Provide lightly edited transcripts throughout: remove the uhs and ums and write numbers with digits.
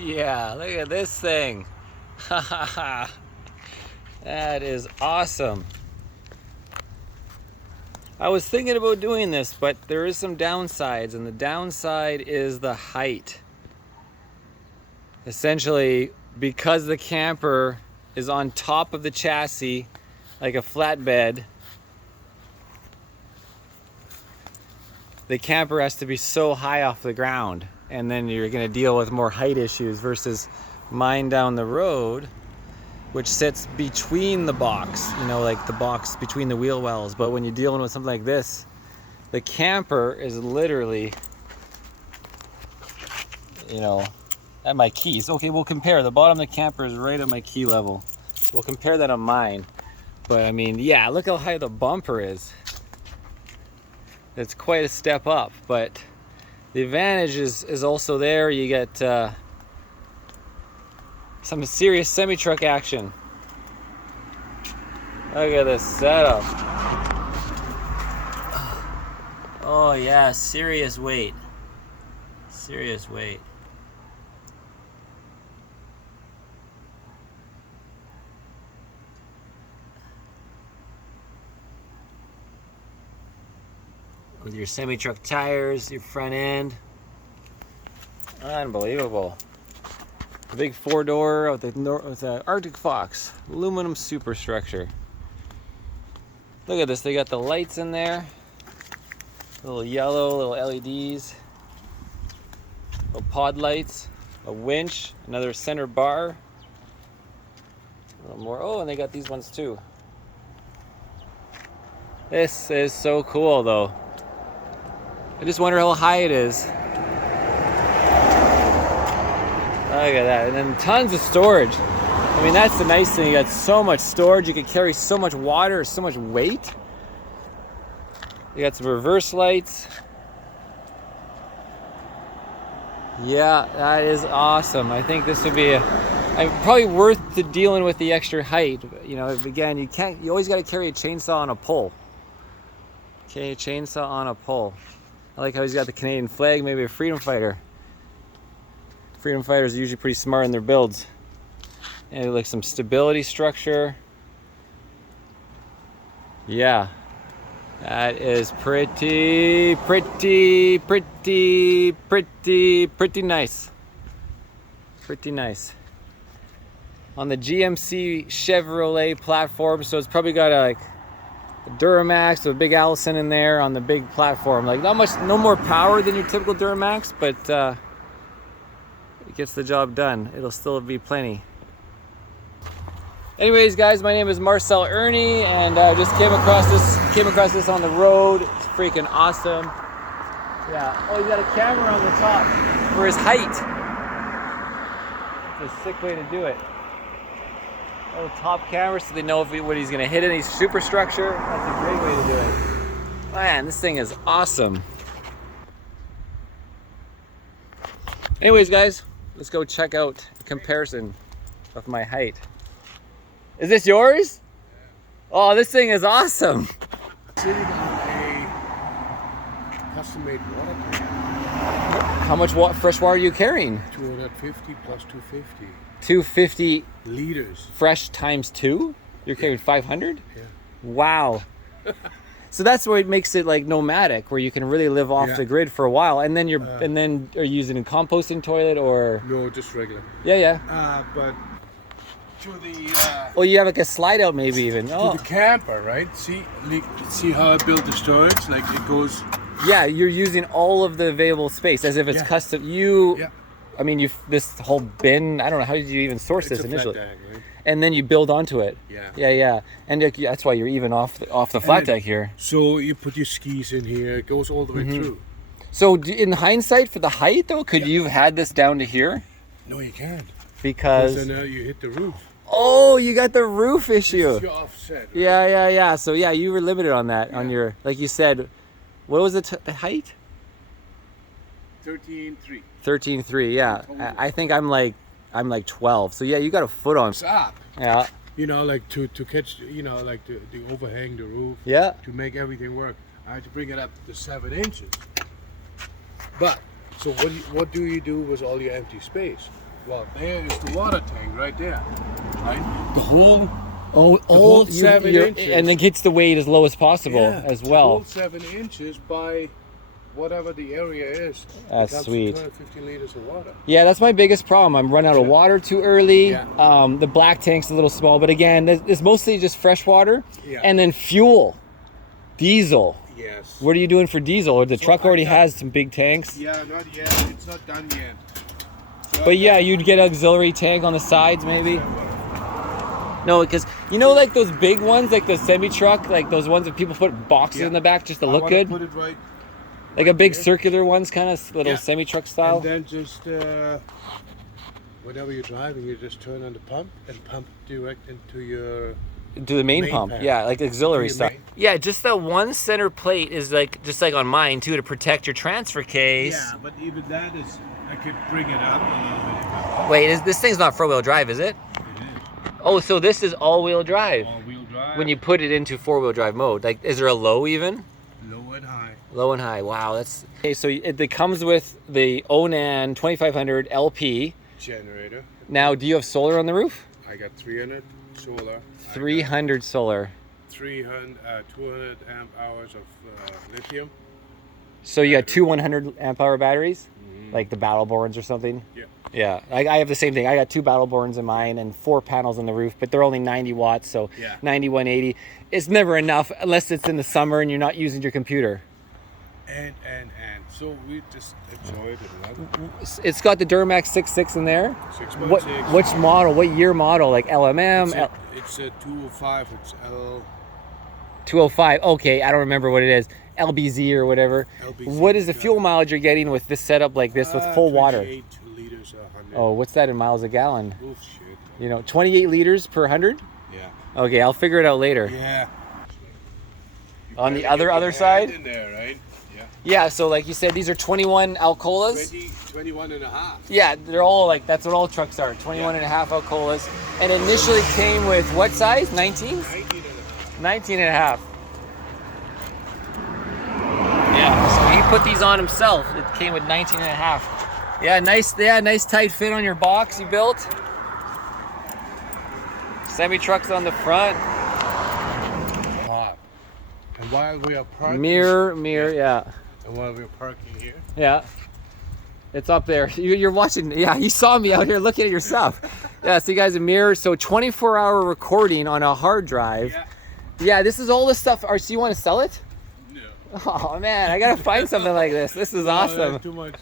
yeah, look at this thing. That is awesome. I was thinking about doing this, but there is some downsides, and the downside is the height. Essentially, because the camper is on top of the chassis like a flatbed, the camper has to be so high off the ground, and then you're going to deal with more height issues versus mine down the road, which sits between the box, you know, like the box between the wheel wells. But when you're dealing with something like this, the camper is literally, you know, at my keys. Okay, we'll compare. The bottom of the camper is right at my key level. So we'll compare that on mine. But I mean, yeah, look how high the bumper is. It's quite a step up, but the advantage is also there. You get some serious semi-truck action. Look at this setup. Oh yeah, serious weight. Serious weight. With your semi-truck tires, your front end. Unbelievable. The big 4-door with the Arctic Fox aluminum superstructure. Look at this, they got the lights in there. Little yellow, little LEDs. Little pod lights, a winch, another center bar. A little more, oh, and they got these ones too. This is so cool though. I just wonder how high it is. Look at that, and then tons of storage. I mean, that's the nice thing. You got so much storage. You can carry so much water, so much weight. You got some reverse lights. Yeah, that is awesome. I think this would be probably worth the dealing with the extra height. You know, again, you always got to carry a chainsaw on a pole. Okay, a chainsaw on a pole. I like how he's got the Canadian flag, maybe a freedom fighter. Freedom fighters are usually pretty smart in their builds. And like some stability structure. Yeah, that is pretty nice. Pretty nice. On the GMC Chevrolet platform, so it's probably got a Duramax with a big Allison in there on the big platform. Like no more power than your typical Duramax, but it gets the job done. It'll still be plenty. Anyways, guys, my name is Marcel Irnie, and I just came across this on the road. It's freaking awesome. Yeah. Oh, he's got a camera on the top for his height. It's a sick way to do it. Little top camera so they know what he's gonna hit any superstructure. That's a great way to do it. Man, this thing is awesome. Anyways, guys, let's go check out a comparison of my height. Is this yours? Yeah. Oh, this thing is awesome. Sitting on a custom-made water tank. How much fresh water are you carrying? 250 plus 250. 250 liters. Fresh times 2? You're carrying 500? Yeah. Wow. So that's where it makes it like nomadic, where you can really live off the grid for a while, and then are you using a composting toilet or? No, just regular. Yeah. But to the. Well, you have like a slide out maybe even. To the camper, right? See how I built the storage? Like it goes. Yeah, you're using all of the available space as if it's custom. I mean, this whole bin. I don't know, how did you even source this initially? Flat deck, right? And then you build onto it. Yeah. Yeah. And that's why you're even off the flat deck here. So you put your skis in here. It goes all the way through. So in hindsight, for the height though, could you have had this down to here? No, you can't. Because then you hit the roof. Oh, you got the roof issue. This is your offset. Right? Yeah. So yeah, you were limited on that on your, like you said. What was the height? 13.3. 13.3. Yeah, I think I'm like 12. So yeah, you got a foot on. It's up. Yeah. You know, like to catch, you know, like to overhang the roof. Yeah. To make everything work, I had to bring it up to 7 inches. But so what do you do with all your empty space? Well, there is the water tank right there. Right? The whole whole 7 inches. and it gets the weight as low as possible as The well. whole 7 inches by whatever the area is. That's sweet. 250 liters of water. Yeah, that's my biggest problem. I'm running out of water too early. Yeah. The black tank's a little small, but again, it's mostly just fresh water. Yeah. And then fuel, diesel. Yes. What are you doing for diesel? Or the truck already has some big tanks? Yeah, not yet. It's not done yet. So But yeah, you'd get an auxiliary tank on the sides maybe. No, because you know, like those big ones, like the semi-truck, like those ones that people put boxes in the back just to look good? Put it right. Like a big circular ones, kind of little semi-truck style? And then just, whenever you're driving, you just turn on the pump and pump direct into your... To the main pump, pad. yeah, like auxiliary stuff. main. Yeah, just that one center plate is like, just like on mine too, to protect your transfer case. Yeah, but even that is, I could bring it up a little bit. Wait, this thing's not four-wheel drive, is it? It is. Oh, so this is all-wheel drive. All-wheel drive. When you put it into four-wheel drive mode, like, is there a low even? Low and high. Low and high. Wow, that's okay. So it comes with the Onan 2500 LP Generator. Now. Do you have solar on the roof? I got 300 solar. 300 solar. 200 amp hours of lithium. So you got two 100 amp hour batteries, like the Battleborns or something. Yeah. Yeah, I have the same thing. I got two Battleborns in mine and 4 panels on the roof, but they're only 90 watts, so 9180. It's never enough unless it's in the summer and you're not using your computer. And so we just enjoyed it. It's got the Duramax 6.6 in there. 6.6. Which model? What year model? Like LMM? It's a 205. It's L. 205. Okay, I don't remember what it is. LBZ or whatever. LBZ, What is the fuel mileage you're getting with this setup like this with full water? 28 liters a 100. Oh, what's that in miles a gallon? Oh shit. You know, 28 liters per 100? Yeah. Okay, I'll figure it out later. Yeah. On the Gotta get other your side? hand in there, right? Yeah. Yeah, so like you said, these are 21 Alcolas. 21 and a half. Yeah, they're all like, that's what all trucks are, 21 and a half Alcolas. And initially came with what size? 19? 19 and a half. 19 and a half. Yeah, so he put these on himself. It came with 19 and a half. Yeah, nice tight fit on your box you built. Semi-trucks on the front. Hot. And while we are parking... Mirror, yeah. And while we're parking here... Yeah. It's up there. You're watching. Yeah, you saw me out here looking at your stuff. Yeah, so you guys, a mirror. So 24-hour recording on a hard drive. Yeah. Yeah, this is all the stuff. So you want to sell it? No. Oh man, I gotta find something like this. This is awesome. Too much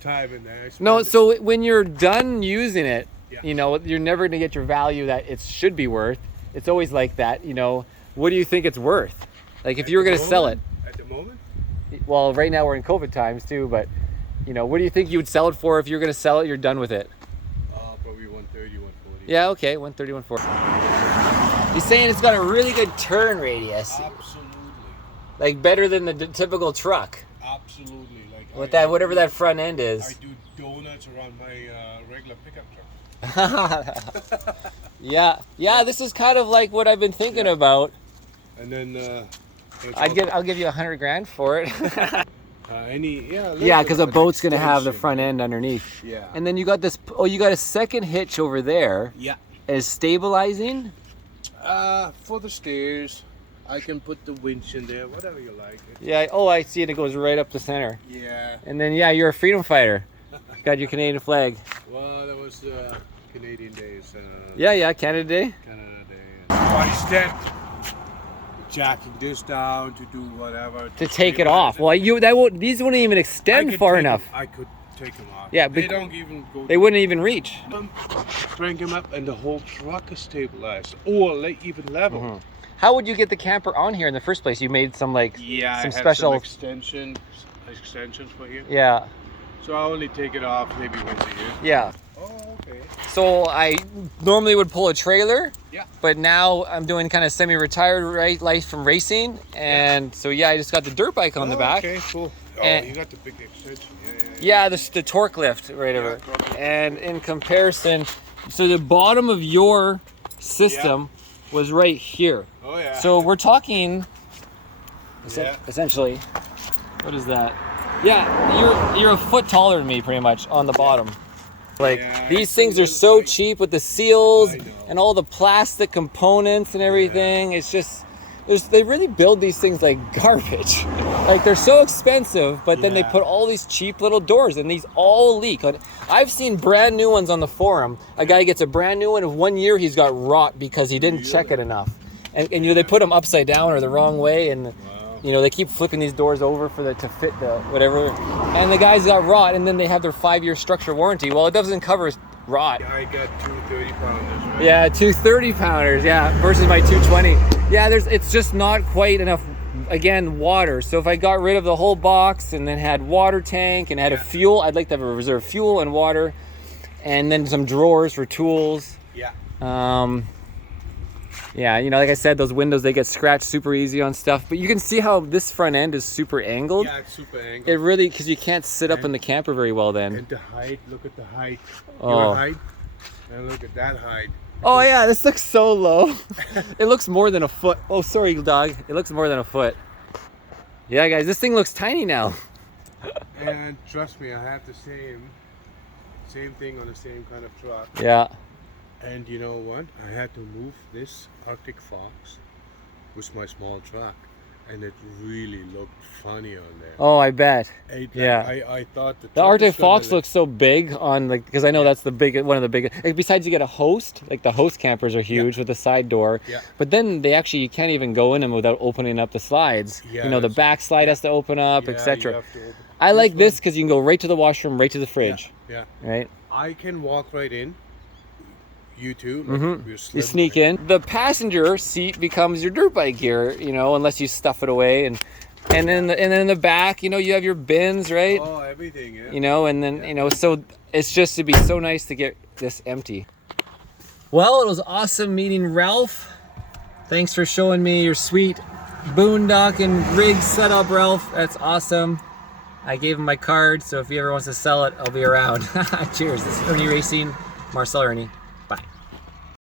time in there. No, so when you're done using it, Yeah. you know, you're never gonna get your value that it should be worth. It's always like that, you know. What do you think it's worth? Like if you were gonna sell it. At the moment? Well, right now we're in COVID times too, but you know, what do you think you would sell it for if you're gonna sell it? You're done with it. Probably 130, 140. Yeah, okay, 130, 140. He's saying it's got a really good turn radius, Absolutely. like better than the typical truck. Absolutely. Like With that, whatever that front end I is. do donuts around my regular pickup truck. yeah. This is kind of like what I've been thinking about. And then I'll give you $100,000 for it. yeah, because a boat's gonna have the front end underneath. Yeah. And then you got this. Oh, you got a second hitch over there. Yeah. Is stabilizing. For the stairs, I can put the winch in there, whatever you like. Yeah. Oh, I see it. It goes right up the center. Yeah. And then you're a freedom fighter. Got your Canadian flag. Well, that was Canadian days. Canada Day. Canada Day. By step, jacking this down to do whatever. To take it off. Well, these wouldn't even extend far enough. I could take them off. Yeah, they but don't even go. They wouldn't even reach. Crank them up, and the whole truck is stabilized, or even level. Mm-hmm. How would you get the camper on here in the first place? You made some some I have special some extensions for here. Yeah. So I only take it off maybe once a year. Yeah. Oh, okay. So I normally would pull a trailer. Yeah. But now I'm doing kind of semi-retired life from racing, and so I just got the dirt bike on the back. Okay, cool. Oh, And- you got the big extension. Yeah, the torque lift right over. And in comparison, so the bottom of your system was right here. Oh yeah. So we're talking Yeah. essentially, what is that? Yeah, you're a foot taller than me pretty much on the bottom. Like, Yeah, these things are so cheap with the seals and all the plastic components and everything. It's just, they really build these things like garbage. Like, they're so expensive, but then they put all these cheap little doors and these all leak. I've seen brand new ones on the forum. A guy gets a brand new one, and 1 year he's got rot because he didn't check it enough. And you know, they put them upside down or the wrong way, and you know, they keep flipping these doors over to fit the whatever. And the guys got rot, and then they have their 5-year structure warranty. Well, it doesn't cover rot. I got 2 30-pounders, right? Yeah, 2 30-pounders, yeah, versus my 220. Yeah, it's just not quite enough, again, water. So if I got rid of the whole box and then had water tank and had a fuel, I'd like to have a reserve fuel and water, and then some drawers for tools. Yeah. Yeah, you know, like I said, those windows, they get scratched super easy on stuff. But you can see how this front end is super angled. Yeah, it's super angled. It really, because you can't sit up in the camper very well then. And the height, look at the height. Oh. Your height, and look at that height. Oh yeah, this looks so low. It looks more than a foot. Oh, sorry, dog. It looks more than a foot. Yeah, guys, this thing looks tiny now. And trust me, I have the same thing on the same kind of truck. Yeah. And you know what? I had to move this Arctic Fox with my small truck, and it really looked funny on there. Oh, I bet. Yeah. I thought the Arctic Fox looks so big on, like, because I know that's the big one of the biggest. Besides, you get a host. Like, the host campers are huge with the side door. Yeah. But then they actually, you can't even go in them without opening up the slides. Yeah, you know, the back slide has to open up, etc. I This like this one- because you can go right to the washroom, right to the fridge. Yeah. Right. I can walk right in. You too. You sneak in. The passenger seat becomes your dirt bike gear, you know, unless you stuff it away, and then in the back, you know, you have your bins, right? Oh, everything, yeah. You know, and then you know, so it's just to be so nice to get this empty. Well, it was awesome meeting Ralph. Thanks for showing me your sweet boondocking rig setup, Ralph. That's awesome. I gave him my card, so if he ever wants to sell it, I'll be around. Cheers. This is Irnieracing, Marcel Irnie.